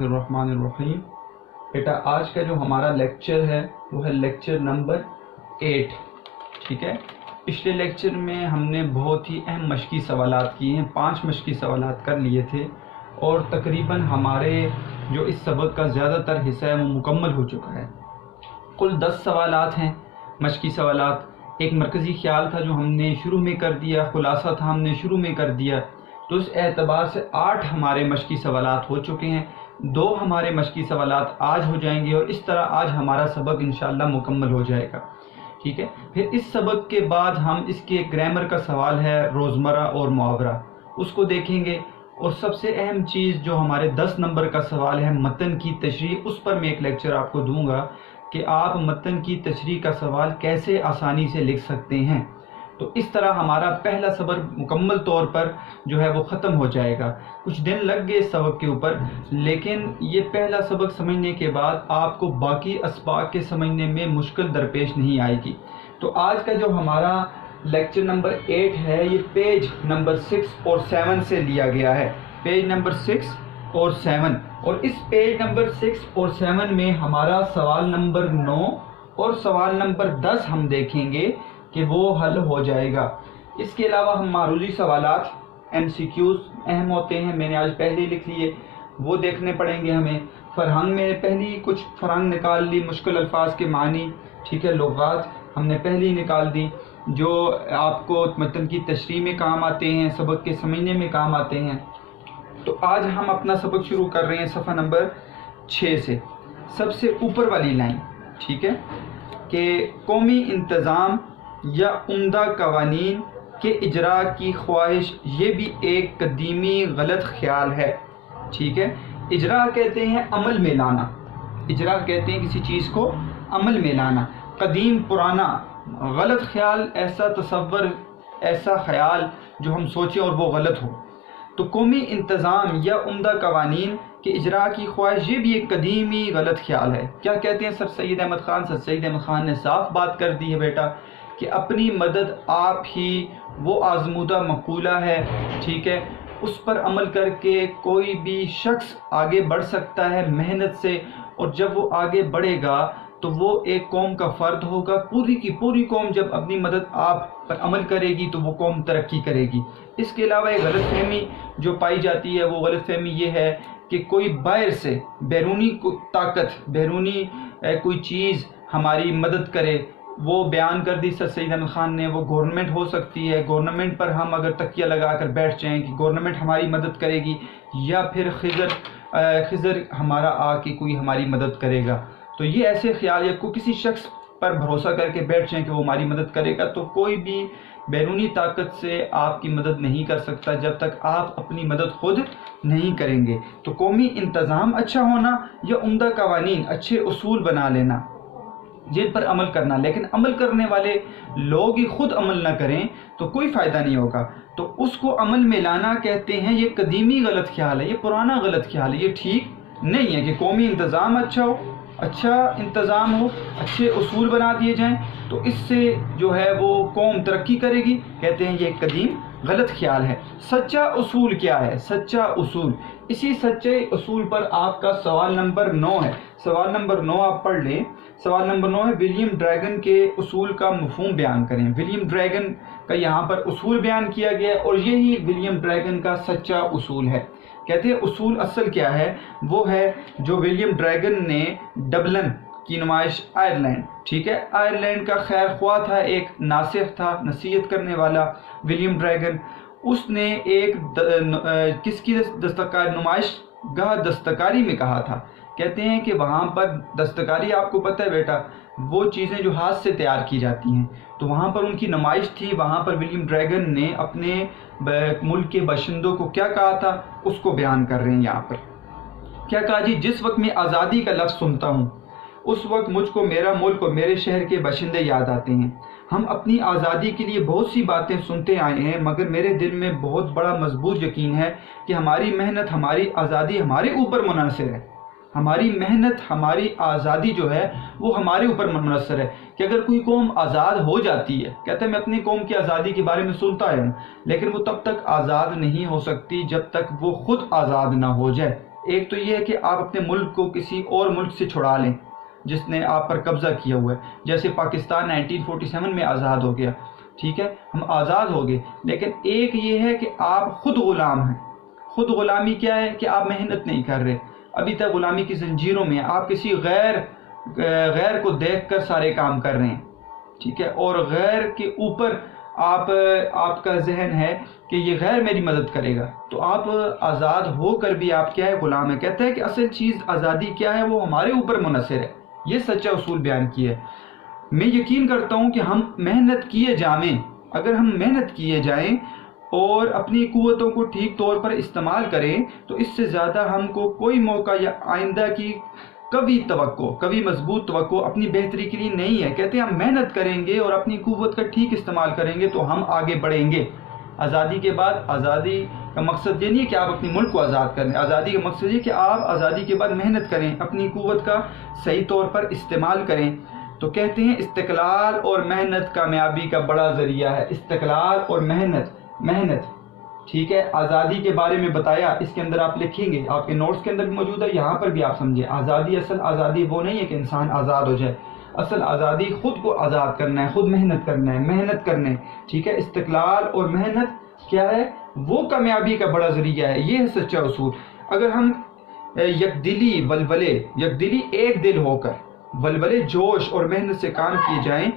الرحمن الرحیم۔ بیٹا آج کا جو ہمارا لیکچر ہے وہ ہے لیکچر نمبر 8، ٹھیک ہے۔ پچھلے لیکچر میں ہم نے بہت ہی اہم مشقی سوالات کیے ہیں، 5 مشقی سوالات کر لیے تھے، اور تقریباً ہمارے جو اس سبق کا زیادہ تر حصہ ہے وہ مکمل ہو چکا ہے۔ کل 10 سوالات ہیں مشقی سوالات۔ ایک مرکزی خیال تھا جو ہم نے شروع میں کر دیا، خلاصہ تھا ہم نے شروع میں کر دیا، تو اس اعتبار سے 8 ہمارے مشقی سوالات ہو چکے ہیں، 2 ہمارے مشقی سوالات آج ہو جائیں گے، اور اس طرح آج ہمارا سبق انشاءاللہ مکمل ہو جائے گا، ٹھیک ہے۔ پھر اس سبق کے بعد ہم اس کے گرامر کا سوال ہے روزمرہ اور محاورہ، اس کو دیکھیں گے، اور سب سے اہم چیز جو ہمارے 10 نمبر کا سوال ہے متن کی تشریح، اس پر میں ایک لیکچر آپ کو دوں گا کہ آپ متن کی تشریح کا سوال کیسے آسانی سے لکھ سکتے ہیں۔ تو اس طرح ہمارا پہلا سبق مکمل طور پر جو ہے وہ ختم ہو جائے گا۔ کچھ دن لگ گئے اس سبق کے اوپر، لیکن یہ پہلا سبق سمجھنے کے بعد آپ کو باقی اسباق کے سمجھنے میں مشکل درپیش نہیں آئے گی۔ تو آج کا جو ہمارا لیکچر نمبر 8 ہے یہ پیج نمبر 6 اور 7 سے لیا گیا ہے، پیج نمبر 6 اور 7، اور اس پیج نمبر 6 اور 7 میں ہمارا سوال نمبر 9 اور سوال نمبر 10 ہم دیکھیں گے کہ وہ حل ہو جائے گا۔ اس کے علاوہ ہم معروضی سوالات MCQs اہم ہوتے ہیں، میں نے آج پہلے لکھ لیے، وہ دیکھنے پڑیں گے ہمیں۔ فرہنگ میں پہلی کچھ فرہنگ نکال لی، مشکل الفاظ کے معنی، ٹھیک ہے، لغات ہم نے پہلی نکال دی جو آپ کو متن کی تشریح میں کام آتے ہیں، سبق کے سمجھنے میں کام آتے ہیں۔ تو آج ہم اپنا سبق شروع کر رہے ہیں صفحہ نمبر 6 سے، سب سے اوپر والی لائن، ٹھیک ہے، کہ قومی انتظام یا عمدہ قوانین کے اجراء کی خواہش یہ بھی ایک قدیمی غلط خیال ہے، ٹھیک ہے۔ اجراء کہتے ہیں عمل میں لانا، اجراء کہتے ہیں کسی چیز کو عمل میں لانا، قدیم پرانا، غلط خیال ایسا تصور، ایسا خیال جو ہم سوچیں اور وہ غلط ہو۔ تو قومی انتظام یا عمدہ قوانین کے اجراء کی خواہش یہ بھی ایک قدیمی غلط خیال ہے۔ کیا کہتے ہیں سر سید احمد خان؟ سر سید احمد خان نے صاف بات کر دی ہے بیٹا کہ اپنی مدد آپ ہی وہ آزمودہ مقولہ ہے، ٹھیک ہے، اس پر عمل کر کے کوئی بھی شخص آگے بڑھ سکتا ہے محنت سے، اور جب وہ آگے بڑھے گا تو وہ ایک قوم کا فرد ہوگا، پوری کی پوری قوم جب اپنی مدد آپ پر عمل کرے گی تو وہ قوم ترقی کرے گی۔ اس کے علاوہ ایک غلط فہمی جو پائی جاتی ہے، وہ غلط فہمی یہ ہے کہ کوئی باہر سے بیرونی طاقت، بیرونی کوئی چیز ہماری مدد کرے، وہ بیان کر دی سر سید احمد خان نے، وہ گورنمنٹ ہو سکتی ہے، گورنمنٹ پر ہم اگر تکیہ لگا کر بیٹھ جائیں کہ گورنمنٹ ہماری مدد کرے گی، یا پھر خضر ہمارا آ کے کوئی ہماری مدد کرے گا، تو یہ ایسے خیال یا کوئی کسی شخص پر بھروسہ کر کے بیٹھ جائیں کہ وہ ہماری مدد کرے گا، تو کوئی بھی بیرونی طاقت سے آپ کی مدد نہیں کر سکتا جب تک آپ اپنی مدد خود نہیں کریں گے۔ تو قومی انتظام اچھا ہونا یا عمدہ قوانین، اچھے اصول بنا لینا جن پر عمل کرنا، لیکن عمل کرنے والے لوگ ہی خود عمل نہ کریں تو کوئی فائدہ نہیں ہوگا، تو اس کو عمل میں لانا کہتے ہیں یہ قدیمی غلط خیال ہے، یہ پرانا غلط خیال ہے، یہ ٹھیک نہیں ہے کہ قومی انتظام اچھا ہو، اچھا انتظام ہو، اچھے اصول بنا دیے جائیں تو اس سے جو ہے وہ قوم ترقی کرے گی، کہتے ہیں یہ ایک قدیم غلط خیال ہے۔ سچا اصول کیا ہے؟ سچا اصول، اسی سچے اصول پر آپ کا سوال نمبر 9 ہے، سوال نمبر 9 آپ پڑھ لیں۔ سوال نمبر 9 ہے ولیم ڈریگن کے اصول کا مفہوم بیان کریں۔ ولیم ڈریگن کا یہاں پر اصول بیان کیا گیا ہے، اور یہی ولیم ڈریگن کا سچا اصول ہے۔ کہتے ہیں اصول اصل کیا ہے؟ وہ ہے جو ولیم ڈریگن نے ڈبلن کی نمائش آئرلینڈ، ٹھیک ہے، آئرلینڈ کا خیر خواہ تھا، ایک ناصح تھا، نصیحت کرنے والا ولیم ڈریگن، اس نے ایک کس کی دستکاری، نمائش گاہ دستکاری میں کہا تھا۔ کہتے ہیں کہ وہاں پر دستکاری، آپ کو پتہ ہے بیٹا، وہ چیزیں جو ہاتھ سے تیار کی جاتی ہیں، تو وہاں پر ان کی نمائش تھی، وہاں پر ولیم ڈریگن نے اپنے ملک کے باشندوں کو کیا کہا تھا اس کو بیان کر رہے ہیں یہاں پر۔ کیا کہا جی؟ جس وقت میں آزادی کا لفظ سنتا ہوں اس وقت مجھ کو میرا ملک اور میرے شہر کے باشندے یاد آتے ہیں۔ ہم اپنی آزادی کے لیے بہت سی باتیں سنتے آئے ہیں، مگر میرے دل میں بہت بڑا مضبوط یقین ہے کہ ہماری محنت، ہماری آزادی ہمارے اوپر منحصر ہے، ہماری محنت، ہماری آزادی جو ہے وہ ہمارے اوپر منحصر ہے، کہ اگر کوئی قوم آزاد ہو جاتی ہے، کہتے ہیں میں اپنی قوم کی آزادی کے بارے میں سنتا آیا ہوں، لیکن وہ تب تک آزاد نہیں ہو سکتی جب تک وہ خود آزاد نہ ہو جائے۔ ایک تو یہ ہے کہ آپ اپنے ملک کو کسی اور ملک سے چھڑا لیں جس نے آپ پر قبضہ کیا ہوا ہے. جیسے پاکستان 1947 میں آزاد ہو گیا, ٹھیک ہے, ہم آزاد ہو گئے. لیکن ایک یہ ہے کہ آپ خود غلام ہیں. خود غلامی کیا ہے کہ آپ محنت نہیں کر رہے, ابھی تک غلامی کی زنجیروں میں ہیں, آپ کسی غیر کو دیکھ کر سارے کام کر رہے ہیں, ٹھیک ہے, اور غیر کے اوپر آپ کا ذہن ہے کہ یہ غیر میری مدد کرے گا, تو آپ آزاد ہو کر بھی آپ کیا ہے, غلام ہے. کہتے ہیں کہ اصل چیز آزادی کیا ہے, وہ ہمارے اوپر منحصر ہے. یہ سچا اصول بیان کیا ہے. میں یقین کرتا ہوں کہ ہم محنت کیے جائیں, اگر ہم محنت کیے جائیں اور اپنی قوتوں کو ٹھیک طور پر استعمال کریں تو اس سے زیادہ ہم کو کوئی موقع یا آئندہ کی کبھی مضبوط توقع اپنی بہتری کے لیے نہیں ہے. کہتے ہیں ہم محنت کریں گے اور اپنی قوت کا ٹھیک استعمال کریں گے تو ہم آگے بڑھیں گے. آزادی کے بعد, آزادی کا مقصد یہ نہیں ہے کہ آپ اپنے ملک کو آزاد کریں, آزادی کا مقصد یہ کہ آپ آزادی کے بعد محنت کریں, اپنی قوت کا صحیح طور پر استعمال کریں. تو کہتے ہیں استقلال اور محنت کامیابی کا بڑا ذریعہ ہے. استقلال اور محنت, ٹھیک ہے. آزادی کے بارے میں بتایا, اس کے اندر آپ لکھیں گے, آپ کے نوٹس کے اندر بھی موجود ہے, یہاں پر بھی آپ سمجھیں. اصل آزادی وہ نہیں ہے کہ انسان آزاد ہو جائے, اصل آزادی خود کو آزاد کرنا ہے, خود محنت کرنا ہے, ٹھیک ہے. استقلال اور محنت کیا ہے, وہ کامیابی کا بڑا ذریعہ ہے. یہ ہے سچا اصول. اگر ہم یکدلی ایک دل ہو کر ولولے جوش اور محنت سے کام کیے جائیں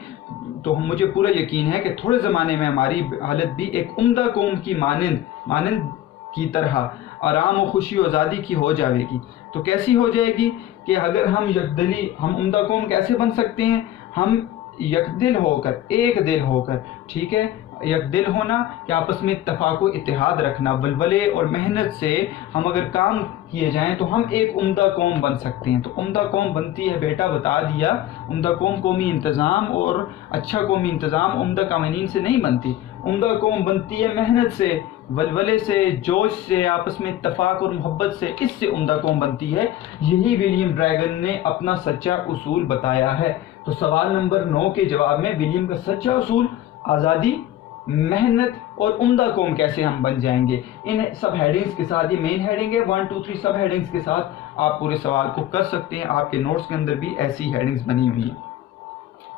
تو مجھے پورا یقین ہے کہ تھوڑے زمانے میں ہماری حالت بھی ایک عمدہ قوم کی مانند کی طرح آرام و خوشی و آزادی کی ہو جائے گی. تو کیسی ہو جائے گی کہ اگر ہم عمدہ قوم کیسے بن سکتے ہیں, ہم یک دل ہو کر, ایک دل ہو کر, ٹھیک ہے. یک دل ہونا کہ آپس میں اتفاق و اتحاد رکھنا, ولولے اور محنت سے ہم اگر کام کیے جائیں تو ہم ایک عمدہ قوم بن سکتے ہیں. تو عمدہ قوم بنتی ہے, بیٹا بتا دیا, عمدہ قوم قومی انتظام اور اچھا قومی انتظام عمدہ قوانین سے نہیں بنتی. عمدہ قوم بنتی ہے محنت سے, ولولے سے, جوش سے, آپس میں اتفاق اور محبت سے, اس سے عمدہ قوم بنتی ہے. یہی ولیم ڈریگن نے اپنا سچا اصول بتایا ہے. تو سوال نمبر 9 کے جواب میں ولیم کا سچا اصول آزادی, محنت اور عمدہ قوم کیسے ہم بن جائیں گے, ان سب ہیڈنگز کے ساتھ, یہ مین ہیڈنگ ہے, 1 2 3 سب ہیڈنگز کے ساتھ آپ پورے سوال کو کر سکتے ہیں. آپ کے نوٹس کے اندر بھی ایسی ہیڈنگز بنی ہوئی ہیں.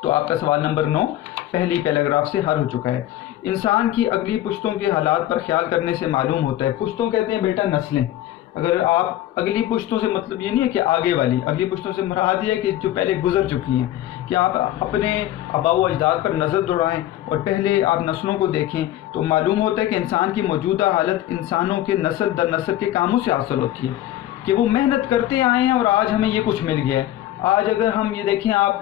تو آپ کا سوال نمبر 9 پہلی پیراگراف سے حل ہو چکا ہے. انسان کی اگلی پشتوں کے حالات پر خیال کرنے سے معلوم ہوتا ہے. پشتوں کہتے ہیں بیٹا نسلیں. اگر آپ اگلی پشتوں سے مطلب یہ نہیں ہے کہ آگے والی, اگلی پشتوں سے مراد یہ ہے کہ جو پہلے گزر چکی ہیں, کہ آپ اپنے آباء و اجداد پر نظر دوڑائیں اور پہلے آپ نسلوں کو دیکھیں تو معلوم ہوتا ہے کہ انسان کی موجودہ حالت انسانوں کے نسل در نسل کے کاموں سے حاصل ہوتی ہے, کہ وہ محنت کرتے آئے ہیں اور آج ہمیں یہ کچھ مل گیا ہے. آج اگر ہم یہ دیکھیں آپ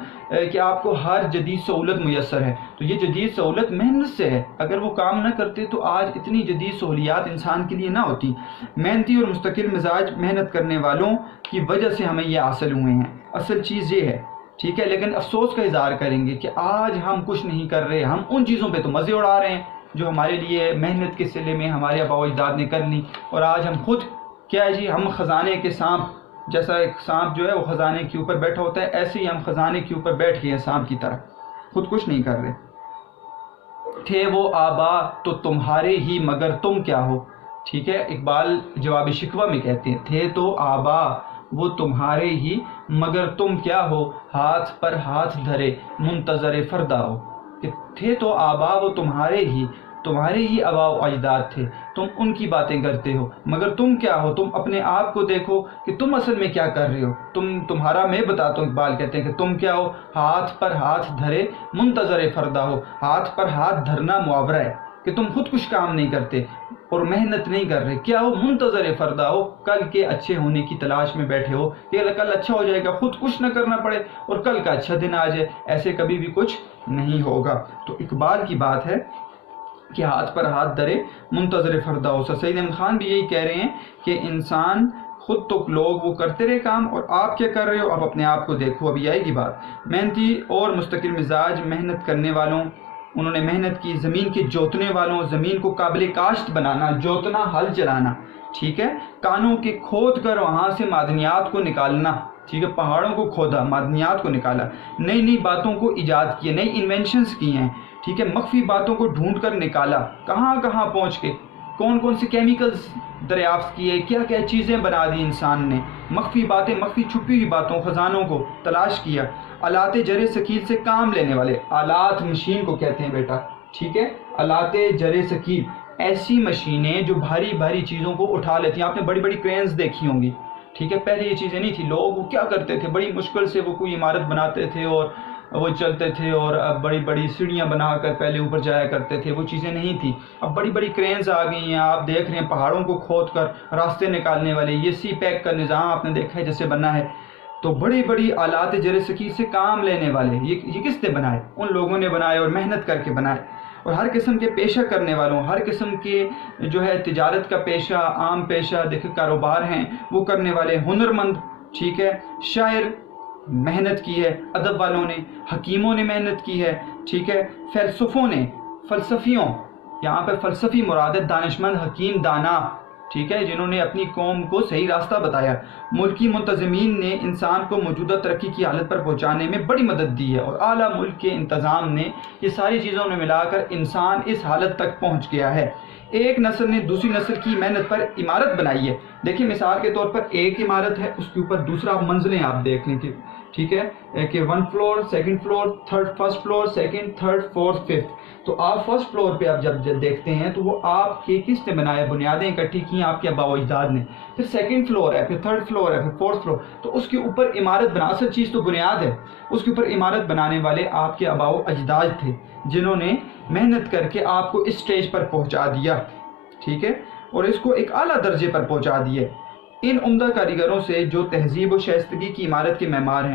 کہ آپ کو ہر جدید سہولت میسر ہے تو یہ جدید سہولت محنت سے ہے. اگر وہ کام نہ کرتے تو آج اتنی جدید سہولیات انسان کے لیے نہ ہوتی. محنتی اور مستقل مزاج محنت کرنے والوں کی وجہ سے ہمیں یہ حاصل ہوئے ہیں. اصل چیز یہ ہے, ٹھیک ہے. لیکن افسوس کا اظہار کریں گے کہ آج ہم کچھ نہیں کر رہے, ہم ان چیزوں پہ تو مزے اڑا رہے ہیں جو ہمارے لیے محنت کے صلے میں ہمارے آباء و اجداد نے کر لی. اور آج ہم خود کیا ہے جی, ہم خزانے کے سانپ, جیسا ایک سانپ جو ہے وہ خزانے کے اوپر بیٹھا ہوتا ہے, ایسے ہی ہم خزانے کے اوپر بیٹھ گئے ہیں سانپ کی طرح, خود کچھ نہیں کر رہے. تھے وہ آبا تو تمہارے ہی مگر تم کیا ہو, ٹھیک ہے. اقبال جواب شکوہ میں کہتے ہیں تھے تو آبا وہ تمہارے ہی مگر تم کیا ہو, ہاتھ پر ہاتھ دھرے منتظر فردا ہو. کہ تھے تو آبا وہ تمہارے ہی آباء و اجداد تھے, تم ان کی باتیں کرتے ہو, مگر تم کیا ہو, تم اپنے آپ کو دیکھو کہ تم اصل میں کیا کر رہے ہو. تمہارا میں بتاتا ہوں, اقبال کہتے ہیں کہ تم کیا ہو, ہاتھ پر ہاتھ دھرے منتظر فردا ہو. ہاتھ پر ہاتھ دھرنا محاورہ ہے کہ تم خود کچھ کام نہیں کرتے اور محنت نہیں کر رہے. کیا ہو, منتظر فردا ہو, کل کے اچھے ہونے کی تلاش میں بیٹھے ہو کہ کل اچھا ہو جائے گا, خود کچھ نہ کرنا پڑے اور کل کا اچھا دن آ جائے. ایسے کبھی بھی کچھ نہیں ہوگا. تو اقبال کی بات ہے کہ ہاتھ پر ہاتھ دھرے منتظر فردا ہو. سید احمد خان بھی یہی کہہ رہے ہیں کہ انسان خود تو لوگ وہ کرتے رہے کام, اور آپ کیا کر رہے ہو, آپ اپنے آپ کو دیکھو. ابھی آئے گی بات. محنتی اور مستقل مزاج محنت کرنے والوں, انہوں نے محنت کی. زمین کے جوتنے والوں, زمین کو قابل کاشت بنانا, جوتنا, ہل چلانا, ٹھیک ہے. کانوں کے کھود کر وہاں سے معدنیات کو نکالنا, ٹھیک ہے. پہاڑوں کو کھودا, معدنیات کو نکالا, نئی باتوں کو ایجاد کیے, نئی انوینشنز کی ہیں, ٹھیک ہے. مخفی باتوں کو ڈھونڈ کر نکالا, کہاں پہنچ کے کون کون سے کیمیکلز دریافت کیے، کیا کیا چیزیں بنا دی انسان نے، مخفی باتیں، مخفی چھپی ہوئی باتوں، خزانوں کو تلاش کیا۔ آلات جر ثقیل سے کام لینے والے، آلات مشین کو کہتے ہیں بیٹا، ٹھیک ہے، آلات جر ثقیل ایسی مشینیں جو بھاری بھاری چیزوں کو اٹھا لیتی ہیں۔ آپ نے بڑی بڑی کرینز دیکھی ہوں گی، ٹھیک ہے، پہلے یہ چیزیں نہیں تھی، لوگ وہ کیا کرتے تھے، بڑی مشکل سے وہ کوئی عمارت بناتے تھے اور وہ چلتے تھے، اور اب بڑی بڑی سیڑھیاں بنا کر پہلے اوپر جایا کرتے تھے، وہ چیزیں نہیں تھیں۔ اب بڑی بڑی کرینز آ گئی ہیں، آپ دیکھ رہے ہیں پہاڑوں کو کھود کر راستے نکالنے والے، یہ سی پیک کا نظام آپ نے دیکھا ہے جیسے بنا ہے۔ تو بڑی بڑی آلات جر ثقیل سے کام لینے والے، یہ کس نے بنائے؟ ان لوگوں نے بنائے اور محنت کر کے بنائے۔ اور ہر قسم کے پیشہ کرنے والوں، ہر قسم کے جو ہے تجارت کا پیشہ، عام پیشہ دیکھیں کاروبار ہیں وہ کرنے والے، ہنرمند، ٹھیک ہے، شاعر محنت کی ہے، ادب والوں نے، حکیموں نے محنت کی ہے، ٹھیک ہے، فلسفوں نے، فلسفیوں، یہاں پہ فلسفی مراد ہے دانشمند، حکیم، دانا، ٹھیک ہے، جنہوں نے اپنی قوم کو صحیح راستہ بتایا۔ ملکی منتظمین نے انسان کو موجودہ ترقی کی حالت پر پہنچانے میں بڑی مدد دی ہے، اور اعلیٰ ملک کے انتظام نے، یہ ساری چیزوں نے ملا کر انسان اس حالت تک پہنچ گیا ہے۔ ایک نسل نے دوسری نسل کی محنت پر عمارت بنائی ہے۔ دیکھیں مثال کے طور پر ایک عمارت ہے، اس کے اوپر دوسرا منزلیں آپ دیکھ لیں کہ ٹھیک ہے کہ 1 floor, 2nd floor, 1st floor, 2nd، 3rd، 4th، 5th۔ تو آپ 1st فلور پہ آپ جب دیکھتے ہیں تو وہ آپ کے کس نے بنایا؟ بنیادیں اکٹھی کی ہیں آپ کے آباء و اجداد نے۔ پھر 2nd فلور ہے، پھر 3rd فلور ہے، پھر 4th فلور، تو اس کے اوپر عمارت بنا، اصل چیز تو بنیاد ہے، اس کے اوپر عمارت بنانے والے آپ کے آباء و اجداد تھے، جنہوں نے محنت کر کے آپ کو اس سٹیج پر پہنچا دیا، ٹھیک ہے، اور اس کو ایک اعلیٰ درجے پر پہنچا دیا۔ ان عمدہ کاریگروں سے جو تہذیب و شائستگی کی عمارت کے معمار ہیں